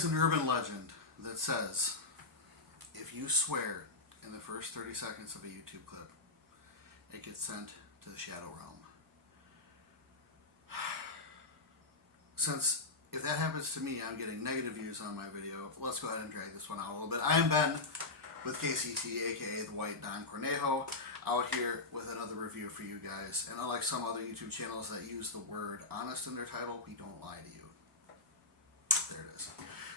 There's an urban legend that says if you swear in the first 30 seconds of a YouTube clip, it gets sent to the shadow realm. Since if that happens to me, I'm getting negative views on my video, let's go ahead and drag this one out a little bit. I am Ben with KCT, aka the White Don Cornejo, out here with another review for you guys. And unlike some other YouTube channels that use the word honest in their title, we don't lie to you. There it is.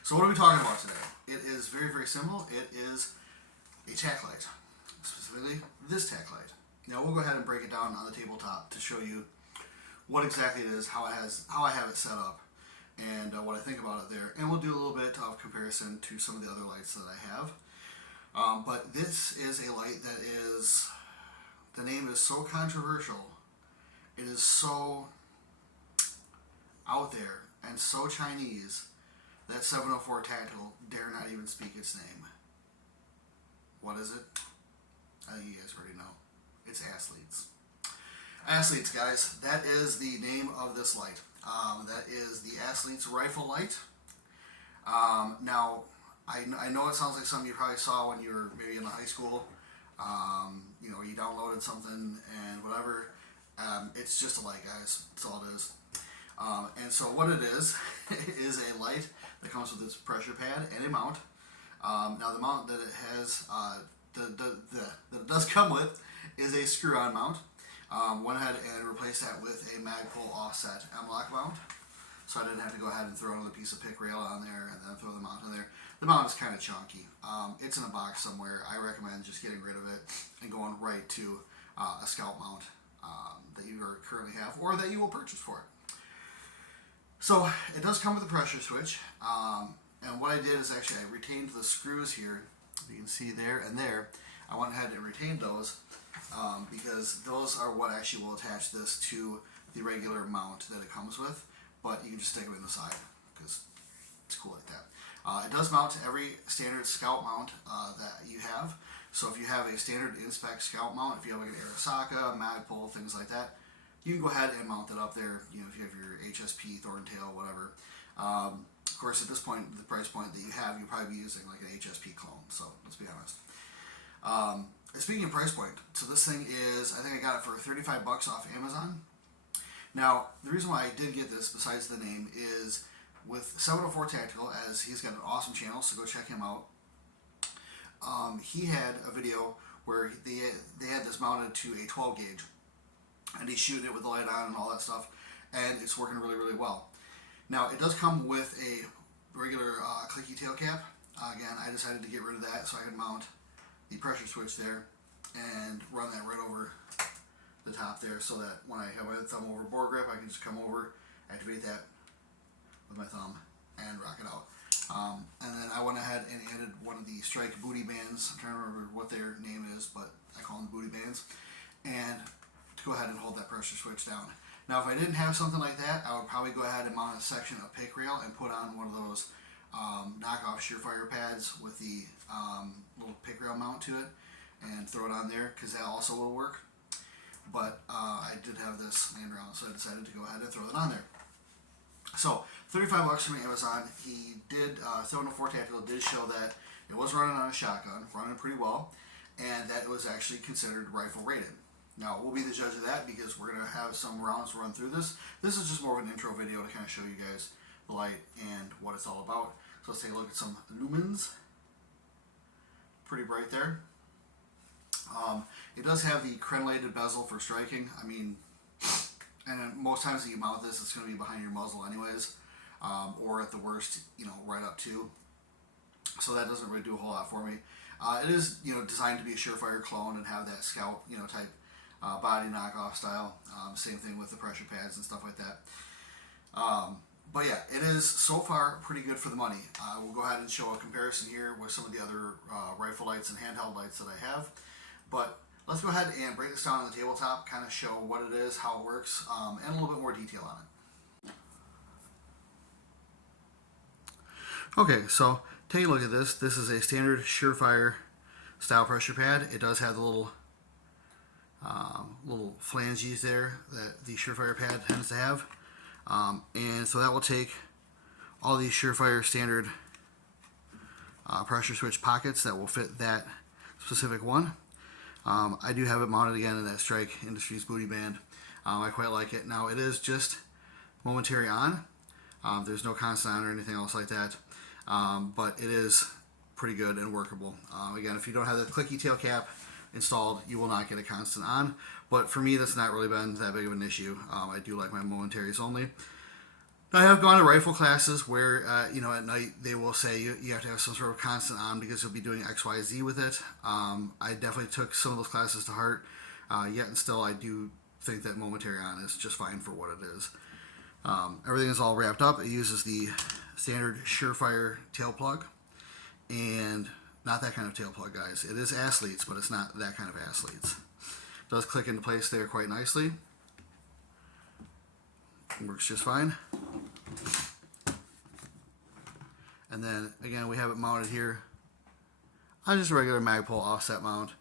So what are we talking about today? It is very, very simple. It is a tack light, specifically this tack light. Now we'll go ahead and break it down on the tabletop to show you what exactly it is, how I have it set up, and what I think about it there. And we'll do a little bit of comparison to some of the other lights that I have. But this is a light that is, the name is so controversial. It is so out there and so Chinese that 704 Tactical dare not even speak its name. What is it? I think you guys already know. It's Assletes. Assletes, guys. That is the name of this light. That is the Assletes rifle light. Now, I know it sounds like something you probably saw when you were maybe in high school. You know, you downloaded something and whatever. It's just a light, guys. That's all it is. And so what it is a light that comes with its pressure pad and a mount. Now the mount that it has, that it does come with, is a screw-on mount. Went ahead and replaced that with a Magpul offset M-lock mount, so I didn't have to go ahead and throw another piece of pick rail on there and then throw the mount on there. The mount is kind of chunky. It's in a box somewhere. I recommend just getting rid of it and going right to a Scout mount that you currently have or that you will purchase for it. So it does come with a pressure switch, and what I did is actually I retained the screws here. You can see there and there. I went ahead and retained those because those are what actually will attach this to the regular mount that it comes with, but you can just stick them in the side because it's cool like that. It does mount to every standard Scout mount that you have. So if you have a standard in-spec Scout mount, if you have like an Arisaka, Magpul, things like that, you can go ahead and mount it up there, you know, if you have your HSP, Thorntail, whatever. Of course, at this point, the price point that you have, you'll probably be using like an HSP clone, so let's be honest. Speaking of price point, so this thing is, I think I got it for 35 bucks off Amazon. Now, the reason why I did get this, besides the name, is with 704 Tactical, as he's got an awesome channel, so go check him out. He had a video where they had this mounted to a 12 gauge. And he's shooting it with the light on and all that stuff, and it's working really, really well. Now, it does come with a regular clicky tail cap. Again, I decided to get rid of that so I could mount the pressure switch there and run that right over the top there, so that when I have my thumb over board grip, I can just come over, activate that with my thumb, and rock it out. And then I went ahead and added one of the Strike booty bands. I'm trying to remember what their name is, but I call them booty bands. And to go ahead and hold that pressure switch down. Now, if I didn't have something like that, I would probably go ahead and mount a section of pick rail and put on one of those knockoff Surefire pads with the little pick rail mount to it and throw it on there, because that also will work. But I did have this laying around, so I decided to go ahead and throw it on there. So 35 bucks from Amazon. He did, 704 Tactical did show that it was running on a shotgun, running pretty well, and that it was actually considered rifle rated. Now, we'll be the judge of that because we're going to have some rounds run through this. This is just more of an intro video to kind of show you guys the light and what it's all about. So let's take a look at some lumens. Pretty bright there. It does have the crenellated bezel for striking. I mean, and most times that you mount this, it's going to be behind your muzzle anyways, or at the worst, you know, right up to. So that doesn't really do a whole lot for me. It is, you know, designed to be a Surefire clone and have that Scout, you know, type body knockoff style. Same thing with the pressure pads and stuff like that. But yeah, it is so far pretty good for the money. We'll go ahead and show a comparison here with some of the other rifle lights and handheld lights that I have. But let's go ahead and break this down on the tabletop, kind of show what it is, how it works, and a little bit more detail on it. Okay, so take a look at this. This is a standard Surefire style pressure pad. It does have the little flanges there that the Surefire pad tends to have, and so that will take all these Surefire standard pressure switch pockets that will fit that specific one. I do have it mounted again in that Strike Industries booty band. I quite like it. Now it is just momentary on. There's no constant on or anything else like that, but it is pretty good and workable. Again, if you don't have the clicky tail cap installed, you will not get a constant on, but for me that's not really been that big of an issue. I do like my momentaries only. I have gone to rifle classes where, at night they will say you have to have some sort of constant on because you'll be doing X, Y, Z with it. I definitely took some of those classes to heart, yet and still I do think that momentary on is just fine for what it is. Everything is all wrapped up. It uses the standard Surefire tail plug, and not that kind of tail plug, guys. It is Assletes, but it's not that kind of Assletes. It does click into place there quite nicely. It works just fine. And then again, we have it mounted here on just a regular Magpul offset mount.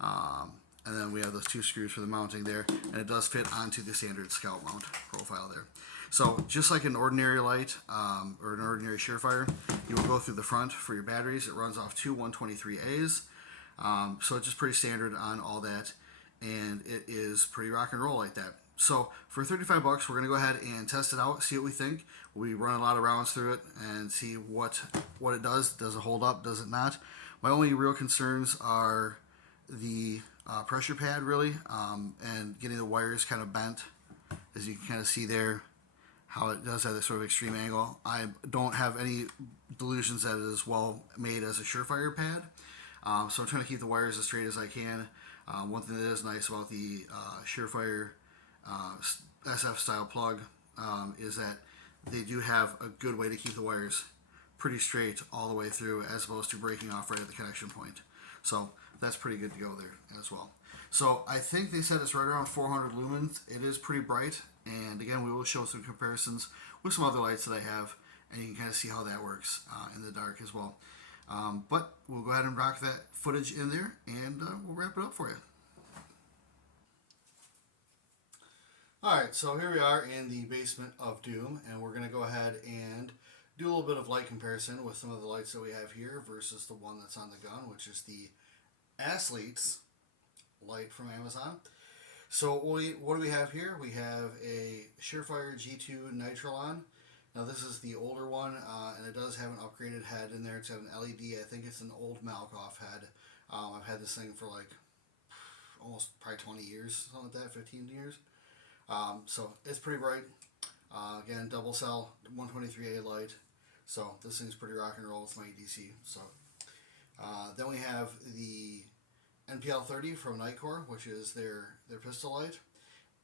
And then we have those 2 screws for the mounting there, and it does fit onto the standard Scout mount profile there. So just like an ordinary light or an ordinary Surefire, you will go through the front for your batteries. It runs off 2 123As, so it's just pretty standard on all that, and it is pretty rock and roll like that. So for 35 bucks, we're gonna go ahead and test it out, see what we think. We run a lot of rounds through it and see what it does. Does it hold up? Does it not? My only real concerns are the pressure pad, really, and getting the wires kind of bent, as you can kind of see there, how it does have this sort of extreme angle. I don't have any delusions that it is well made as a Surefire pad, so I'm trying to keep the wires as straight as I can. One thing that is nice about the Surefire SF style plug is that they do have a good way to keep the wires pretty straight all the way through, as opposed to breaking off right at the connection point. So that's pretty good to go there as well. So I think they said it's right around 400 lumens. It is pretty bright, and again, we will show some comparisons with some other lights that I have, and you can kind of see how that works in the dark as well. But we'll go ahead and rock that footage in there, and we'll wrap it up for you. Alright, so here we are in the basement of Doom, and we're going to go ahead and do a little bit of light comparison with some of the lights that we have here versus the one that's on the gun, which is the Assletes light from Amazon. So what do we have here? We have a Surefire G2 Nitrolon. Now this is the older one, and it does have an upgraded head in there. It's got an LED. I think it's an old Malkoff head. I've had this thing for like almost probably 20 years, something like that, 15 years. So it's pretty bright. Again, double cell 123A light. So this thing's pretty rock and roll with my EDC. So then we have the NPL 30 from Nightcore, which is their pistol light,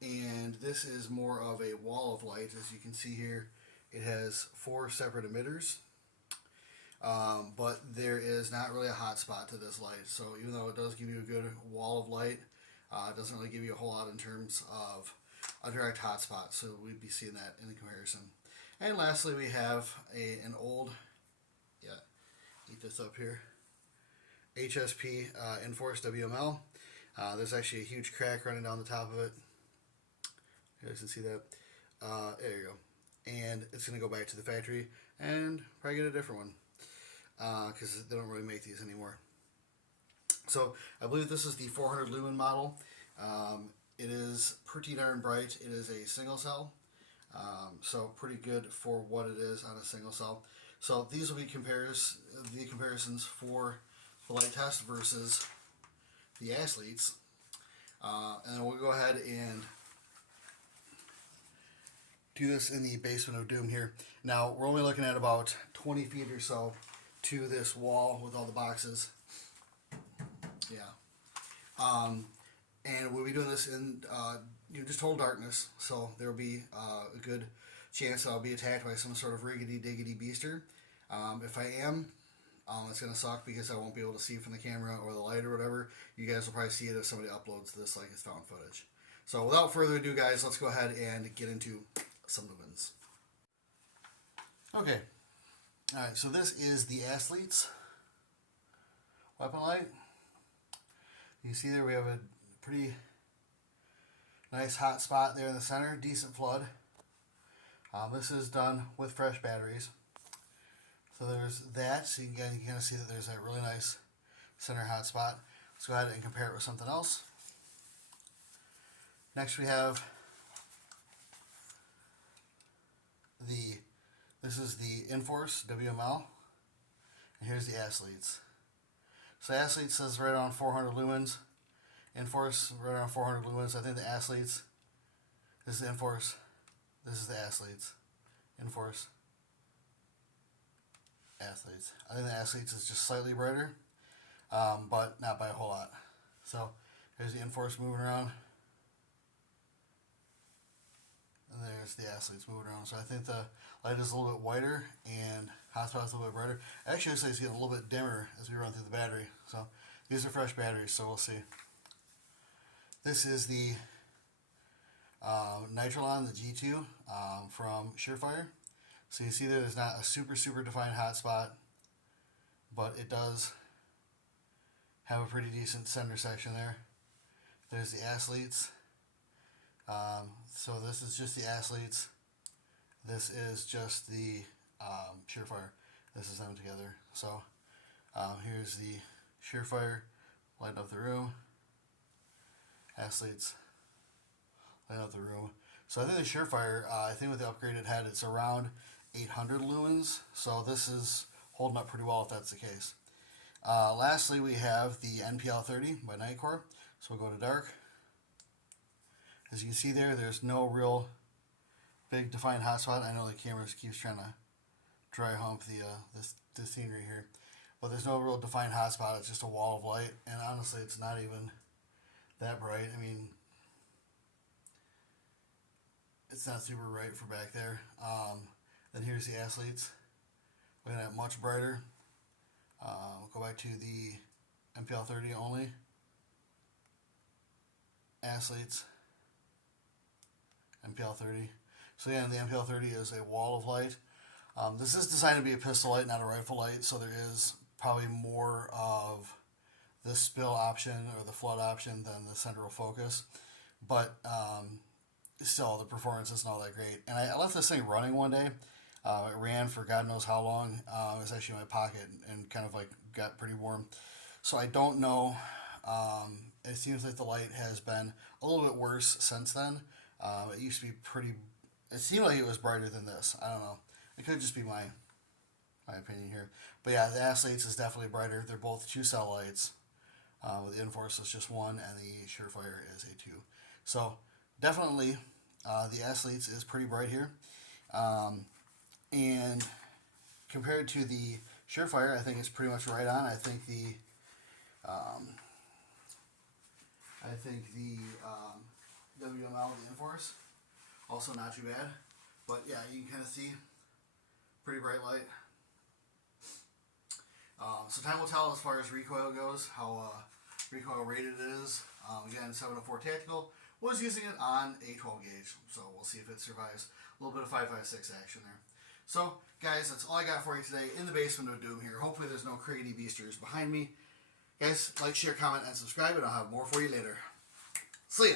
and this is more of a wall of light. As you can see here, it has 4 separate emitters, but there is not really a hot spot to this light. So even though it does give you a good wall of light, it doesn't really give you a whole lot in terms of a direct hot spot. So we'd be seeing that in the comparison. And lastly, we have an old, eat this up here, HSP Enforced WML. There's actually a huge crack running down the top of it. You guys can see that. There you go. And it's going to go back to the factory and probably get a different one because they don't really make these anymore. So I believe this is the 400 lumen model. It is pretty darn bright. It is a single cell, so pretty good for what it is on a single cell. So these will be the comparisons for the light test versus the Assletes, and then we'll go ahead and do this in the basement of Doom here. Now we're only looking at about 20 feet or so to this wall with all the boxes. And we'll be doing this in just total darkness, so there will be a good chance that I'll be attacked by some sort of riggedy diggity beaster. If I am, it's going to suck because I won't be able to see from the camera or the light or whatever. You guys will probably see it if somebody uploads this like it's found footage. So without further ado, guys, let's go ahead and get into some lumens. Okay. Alright, so this is the Assletes weapon light. You see there we have a pretty nice hot spot there in the center, decent flood. This is done with fresh batteries. So there's that. So you can kind of see that there's that really nice center hot spot. Let's go ahead and compare it with something else. Next we have this is the Enforce WML, and here's the Assletes. So Assletes says right around 400 lumens. Enforce right around 400 lumens. I think the Assletes, this is the Enforce, this is the Assletes. Enforce, Assletes. I think the Assletes is just slightly brighter, but not by a whole lot. So here's the Enforce moving around. And there's the Assletes moving around. So I think the light is a little bit whiter and hotspot is a little bit brighter. Actually, it's getting a little bit dimmer as we run through the battery. So these are fresh batteries, so we'll see. This is the Nitrolon, the G2 from Surefire. So you see there's not a super defined hotspot, but it does have a pretty decent center section there. There's the Assletes. So this is just the Assletes. This is just the Surefire. This is them together. So here's the Surefire, light up the room. Assletes, light up the room. So I think the Surefire, I think with the upgraded head, it's around 800 lumens. So this is holding up pretty well if that's the case. Lastly, we have the NPL30 by Nitecore. So we'll go to dark. As you can see there, there's no real big defined hotspot. I know the camera keeps trying to dry hump the scenery here, but there's no real defined hotspot. It's just a wall of light, and honestly, it's not even that bright. I mean, it's not super bright for back there. Then here's the Assletes. Looking at much brighter. We'll go back to the MPL30 only. Assletes. MPL30. So yeah, the MPL30 is a wall of light. This is designed to be a pistol light, not a rifle light, so there is probably more of the spill option or the flood option than the central focus. But still, the performance isn't all that great. And I left this thing running one day. It ran for God knows how long. It was actually in my pocket and kind of like got pretty warm. So I don't know. It seems like the light has been a little bit worse since then. It used to be pretty. It seemed like it was brighter than this. I don't know. It could just be my opinion here. But yeah, the Assletes is definitely brighter. They're both 2-cell lights. The Enforce is just 1, and the Surefire is a 2. So definitely, the Assletes is pretty bright here. And compared to the Surefire, I think it's pretty much right on. I think the WML, the Enforce, also not too bad. But yeah, you can kind of see pretty bright light. So time will tell as far as recoil goes, how recoil rated it is. Again, 704 Tactical was using it on a 12 gauge, so we'll see if it survives a little bit of 5.56 action there. So, guys, that's all I got for you today in the basement of Doom here. Hopefully there's no crazy beasters behind me. Guys, like, share, comment, and subscribe, and I'll have more for you later. See ya!